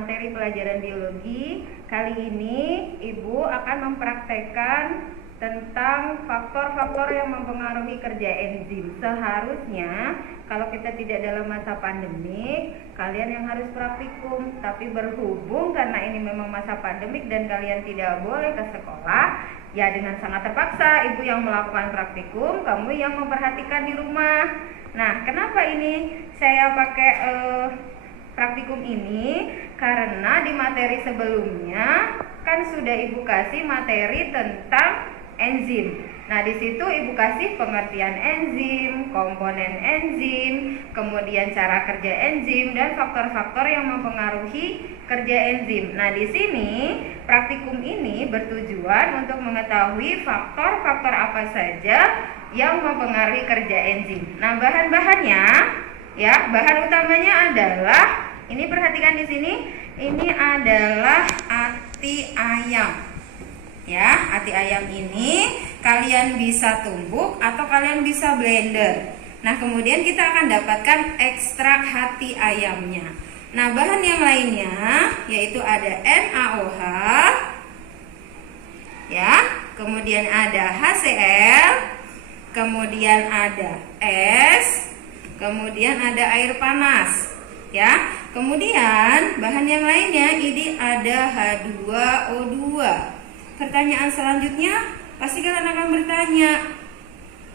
materi pelajaran biologi. Kali ini Ibu akan mempraktekkan tentang faktor-faktor yang mempengaruhi kerja enzim. Seharusnya kalau kita tidak dalam masa pandemik, kalian yang harus praktikum. Tapi berhubung karena ini memang masa pandemik dan kalian tidak boleh ke sekolah, ya dengan sangat terpaksa Ibu yang melakukan praktikum, kamu yang memperhatikan di rumah. Nah, kenapa ini saya pakai praktikum ini? Karena di materi sebelumnya kan sudah Ibu kasih materi tentang enzim. Nah, di situ Ibu kasih pengertian enzim, komponen enzim, kemudian cara kerja enzim dan faktor-faktor yang mempengaruhi kerja enzim. Nah, di sini praktikum ini bertujuan untuk mengetahui faktor-faktor apa saja yang mempengaruhi kerja enzim. Nah, bahan-bahannya ya, bahan utamanya adalah ini, perhatikan di sini, ini adalah ati ayam. Ya, ati ayam ini kalian bisa tumbuk atau kalian bisa blender. Nah, kemudian kita akan dapatkan ekstrak hati ayamnya. Nah, bahan yang lainnya yaitu ada NaOH, ya, kemudian ada HCl, kemudian ada es, kemudian ada air panas, ya. Kemudian bahan yang lainnya ini ada H2O2. Pertanyaan selanjutnya pasti kalian akan bertanya,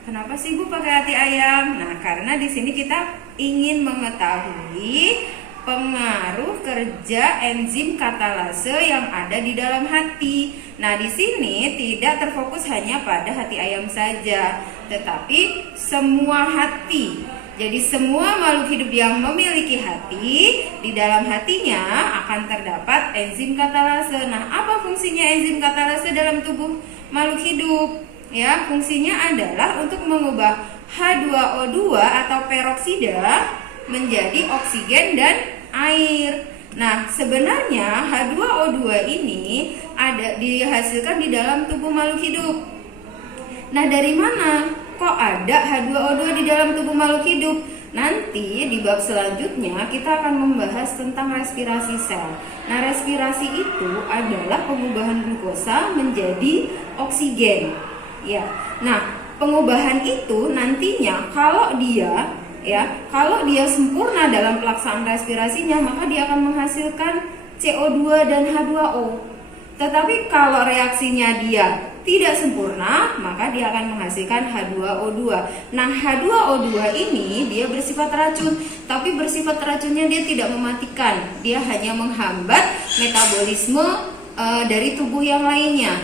kenapa sih Bu pakai hati ayam? Nah, karena di sini kita ingin mengetahui pengaruh kerja enzim katalase yang ada di dalam hati. Nah, di sini tidak terfokus hanya pada hati ayam saja, tetapi semua hati. Jadi semua makhluk hidup yang memiliki hati, di dalam hatinya akan terdapat enzim katalase. Nah, apa fungsinya enzim katalase dalam tubuh makhluk hidup? Ya, fungsinya adalah untuk mengubah H2O2 atau peroksida menjadi oksigen dan air. Nah, sebenarnya H2O2 ini dihasilkan di dalam tubuh makhluk hidup. Nah, dari mana kok ada H2O2 di dalam tubuh makhluk hidup? Nanti di bab selanjutnya kita akan membahas tentang respirasi sel. Nah, respirasi itu adalah pengubahan glukosa menjadi oksigen. Ya. Nah, pengubahan itu nantinya kalau dia sempurna dalam pelaksanaan respirasinya, maka dia akan menghasilkan CO2 dan H2O. Tetapi kalau reaksinya dia tidak sempurna, maka dia akan menghasilkan H2O2. Nah, H2O2 ini dia bersifat racun, tapi bersifat racunnya dia tidak mematikan. Dia hanya menghambat metabolisme dari tubuh yang lainnya,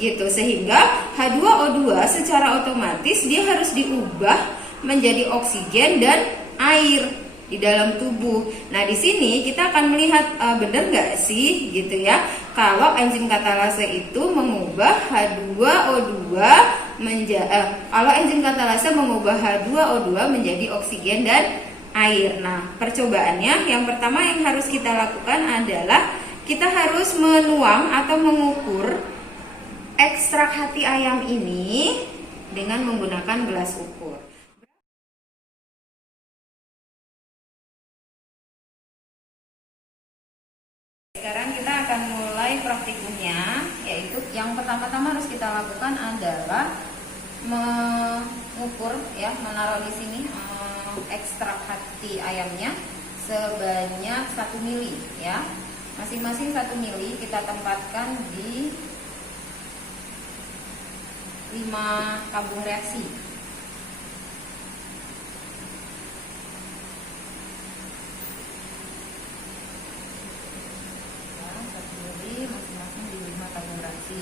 gitu. Sehingga H2O2 secara otomatis dia harus diubah menjadi oksigen dan air di dalam tubuh. Nah, di sini kita akan melihat benar nggak sih, gitu ya, kalau enzim katalase itu mengubah H2O2 kalau enzim katalase mengubah H2O2 menjadi oksigen dan air. Nah, percobaannya yang pertama yang harus kita lakukan adalah kita harus menuang atau mengukur ekstrak hati ayam ini dengan menggunakan gelas ukur. Sekarang kita akan mulai praktikumnya, yaitu yang pertama-tama harus kita lakukan adalah mengukur, ya, menaruh di sini ekstrak hati ayamnya sebanyak 1 mili, ya. Masing-masing 1 mili kita tempatkan di 5 tabung reaksi. Masing-masing di 5 tabung reaksi.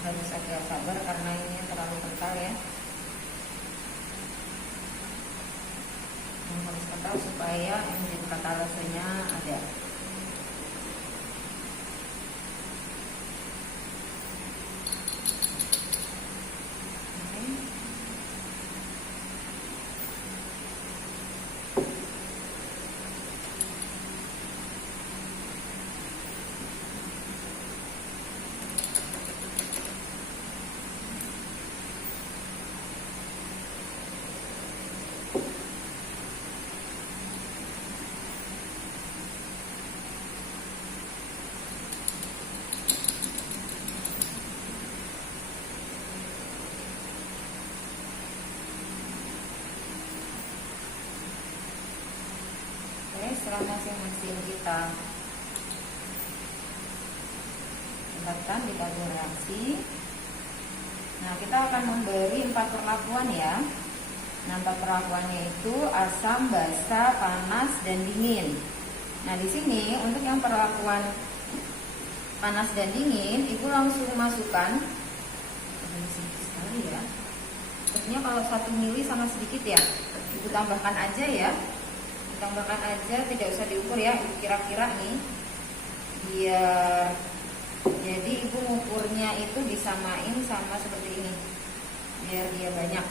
Harus agak sabar karena ini terlalu kental, ya. Harus kental supaya enzim katalasenya ada. terserah masing-masing kita tempatkan di tabel reaksi. Nah, kita akan memberi 4 perlakuan ya. Nah, 4 perlakuannya itu asam, basa, panas, dan dingin. Nah, di sini untuk yang perlakuan panas dan dingin, Ibu langsung masukkan sedikit sekali ya. Sebenarnya kalau 1 mili sangat sedikit ya. Ibu tambahkan aja ya. Tambahkan aja, tidak usah diukur ya. Ibu kira-kira nih. Biar jadi Ibu ngukurnya itu disamain sama seperti ini. Biar dia banyak.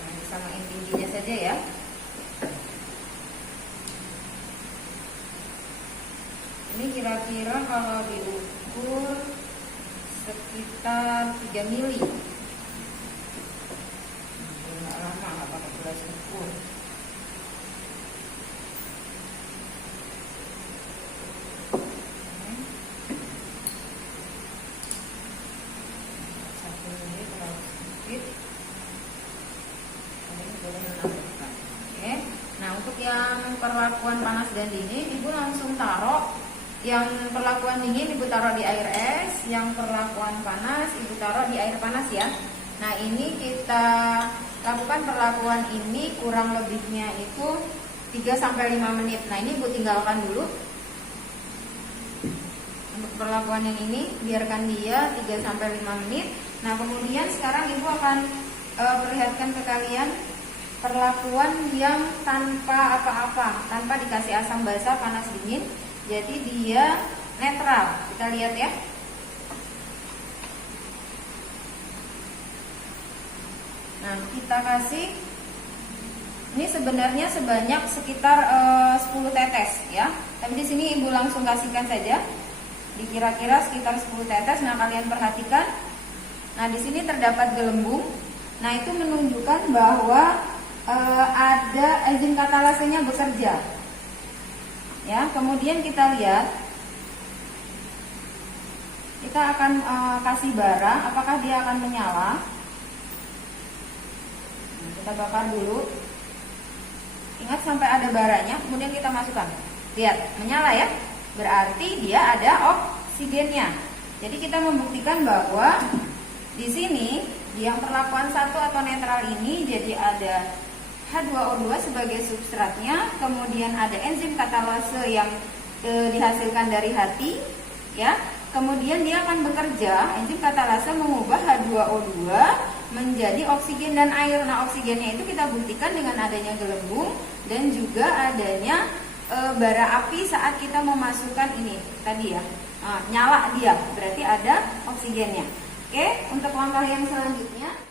Nah, disamain tingginya saja ya. Ini kira-kira kalau diukur sekitar 3 mili. Nggak lama, nggak pakai gelas ukur. Satu mili terlalu sedikit. Ini boleh menambahkan. Oke. Nah, untuk yang perlakuan panas dan dingin, Ibu langsung taruh. Yang perlakuan dingin Ibu taruh di air es, yang perlakuan panas Ibu taruh di air panas ya. Nah, ini kita lakukan perlakuan ini kurang lebihnya itu 3-5 menit. Nah, ini Ibu tinggalkan dulu. Untuk perlakuan yang ini biarkan dia 3-5 menit. Nah, kemudian sekarang Ibu akan perlihatkan ke kalian perlakuan yang tanpa apa-apa, tanpa dikasih asam basa, panas, dingin. Jadi dia netral. Kita lihat ya. Nah, kita kasih ini sebenarnya sebanyak sekitar 10 tetes ya. Tapi di sini Ibu langsung kasihkan saja. Dikira-kira sekitar 10 tetes. Nah, kalian perhatikan. Nah, di sini terdapat gelembung. Nah, itu menunjukkan bahwa ada enzim katalasenya bekerja. Ya, kemudian kita lihat, kita akan kasih bara, apakah dia akan menyala? Nah, kita bakar dulu. Ingat sampai ada baranya, kemudian kita masukkan. Lihat, menyala ya. Berarti dia ada oksigennya. Jadi kita membuktikan bahwa di sini yang perlakuan 1 atau netral ini jadi ada H2O2 sebagai substratnya, kemudian ada enzim katalase yang dihasilkan dari hati, ya. Kemudian dia akan bekerja, enzim katalase mengubah H2O2 menjadi oksigen dan air. Nah, oksigennya itu kita buktikan dengan adanya gelembung dan juga adanya bara api saat kita memasukkan ini tadi ya. Nah, nyala dia, berarti ada oksigennya. Oke, untuk langkah yang selanjutnya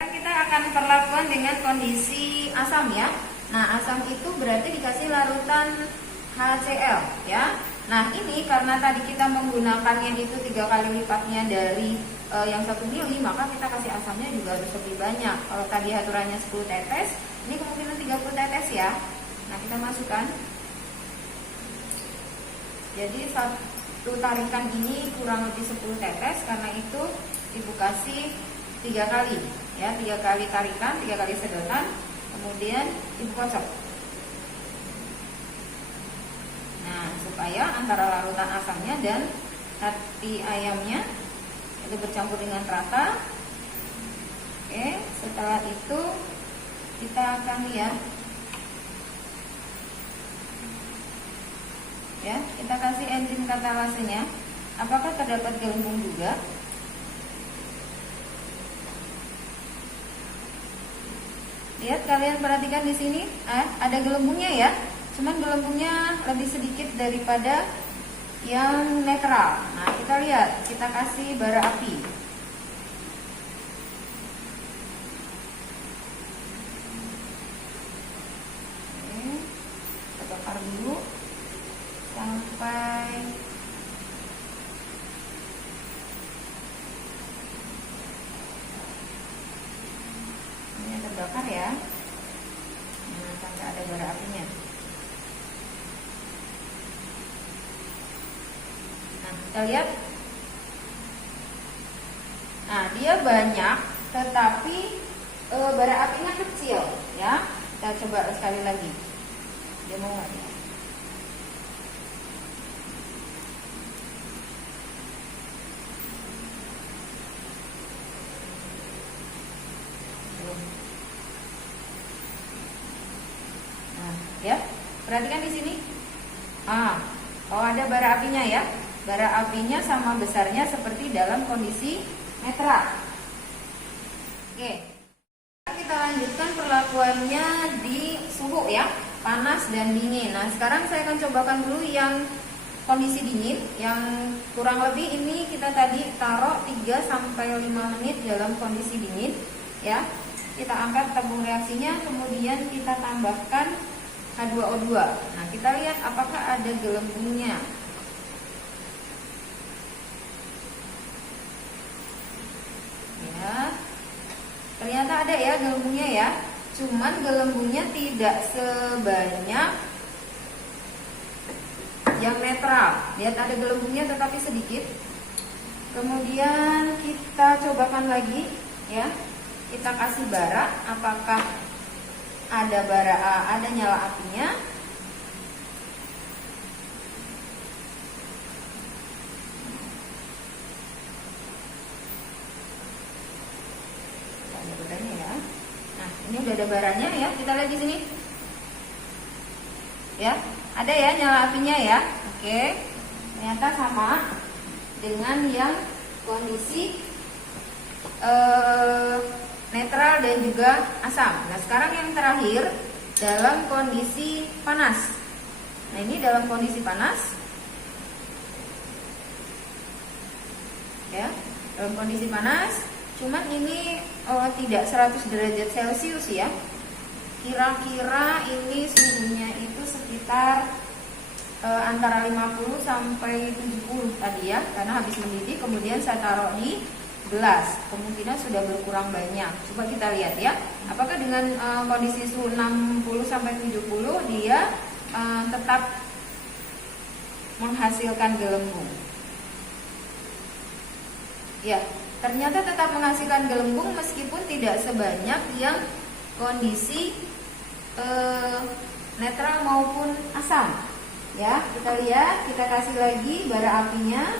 kita akan perlakuan dengan kondisi asam ya. Nah, asam itu berarti dikasih larutan HCl ya. Nah, ini karena tadi kita menggunakannya itu 3 kali lipatnya dari yang 1 mili, maka kita kasih asamnya juga harus lebih banyak. Kalau tadi aturannya 10 tetes, ini kemungkinan 30 tetes ya. Nah, kita masukkan. Jadi satu tarikan ini kurang lebih 10 tetes, karena itu Ibu kasih 3 kali ya, 3 kali tarikan, 3 kali sedotan, kemudian Ibu kocok. Nah, supaya antara larutan asamnya dan hati ayamnya itu bercampur dengan rata. Oke, setelah itu kita akan lihat ya, kita kasih enzim katalasenya. Apakah terdapat gelembung juga? Lihat, kalian perhatikan di sini, ada gelembungnya ya. Cuman gelembungnya lebih sedikit daripada yang netral. Nah, kita lihat, kita kasih bara api. Oke, kita bakar dulu sampai ini terbakar ya. Nah, sampai ada bara apinya. Nah, kita lihat. Nah, dia banyak, tetapi bara apinya kecil ya. Kita coba sekali lagi. Dia mau nggak ya? Nah, ya. Perhatikan di sini. Oh ada bara apinya ya. Bara apinya sama besarnya seperti dalam kondisi netral. Oke. Kita lanjutkan perlakuannya di suhu ya, panas dan dingin. Nah, sekarang saya akan cobakan dulu yang kondisi dingin, yang kurang lebih ini kita tadi taruh 3 sampai 5 menit dalam kondisi dingin ya. Kita angkat tabung reaksinya, kemudian kita tambahkan H2O2. Nah, kita lihat apakah ada gelembungnya. Ya. Ternyata ada ya gelembungnya ya. Cuman gelembungnya tidak sebanyak yang netral. Lihat ada gelembungnya tetapi sedikit. Kemudian kita cobakan lagi ya. Kita kasih bara, apakah ada bara, ada nyala apinya. Ada baranya ya. Nah, ini udah ada baranya ya. Kita lihat di sini. Ya, ada ya nyala apinya ya. Oke. Ternyata sama dengan yang kondisi netral dan juga asam. Nah, sekarang yang terakhir dalam kondisi panas. Nah, ini dalam kondisi panas. Ya, dalam kondisi panas. Cuman ini tidak 100 derajat Celcius ya. Kira-kira ini suhunya itu sekitar antara 50 sampai 70 tadi ya. Karena habis mendidih kemudian saya taruh di gelas, kemungkinan sudah berkurang banyak. Coba kita lihat ya, apakah dengan kondisi suhu 60 sampai 70 dia tetap menghasilkan gelembung. Ya, ternyata tetap menghasilkan gelembung meskipun tidak sebanyak yang kondisi netral maupun asam. Ya, kita lihat, kita kasih lagi bara apinya.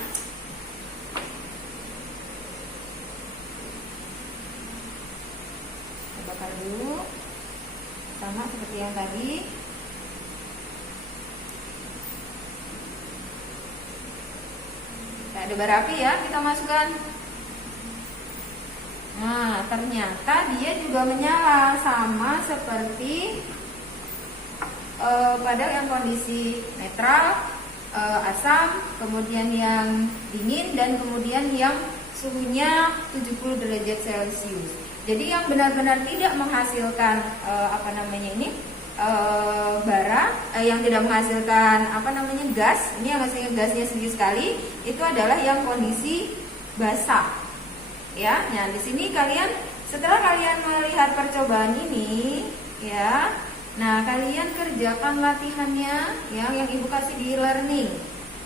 Bakar dulu sama seperti yang tadi. Nah, ada bara api ya, kita masukkan. Nah, ternyata dia juga menyala sama seperti pada yang kondisi netral, asam, kemudian yang dingin, dan kemudian yang suhunya 70 derajat Celcius. Jadi yang benar-benar tidak menghasilkan bara, yang tidak menghasilkan gas, ini yang hasilnya gasnya sedikit sekali, itu adalah yang kondisi basah. Ya, nah di sini kalian setelah kalian melihat percobaan ini, ya, nah kalian kerjakan latihannya, ya, yang ibu kasih di e-learning,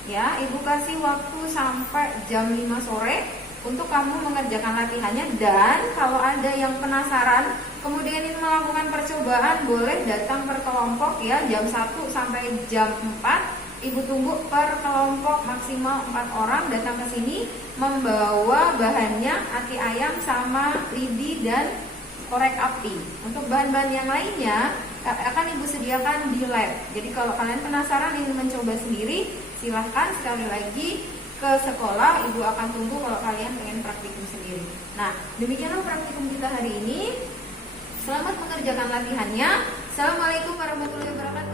ya, ibu kasih waktu sampai jam 5 sore. Untuk kamu mengerjakan latihannya, dan kalau ada yang penasaran kemudian ingin melakukan percobaan, boleh datang per kelompok ya, jam 1 sampai jam 4. Ibu tunggu per kelompok maksimal 4 orang datang ke sini membawa bahannya ati ayam sama lidi dan korek api. Untuk bahan-bahan yang lainnya akan ibu sediakan di lab. Jadi kalau kalian penasaran ingin mencoba sendiri, silahkan sekali lagi ke sekolah, ibu akan tunggu kalau kalian pengen praktikum sendiri. Nah, demikianlah praktikum kita hari ini. Selamat mengerjakan latihannya. Assalamualaikum warahmatullahi wabarakatuh.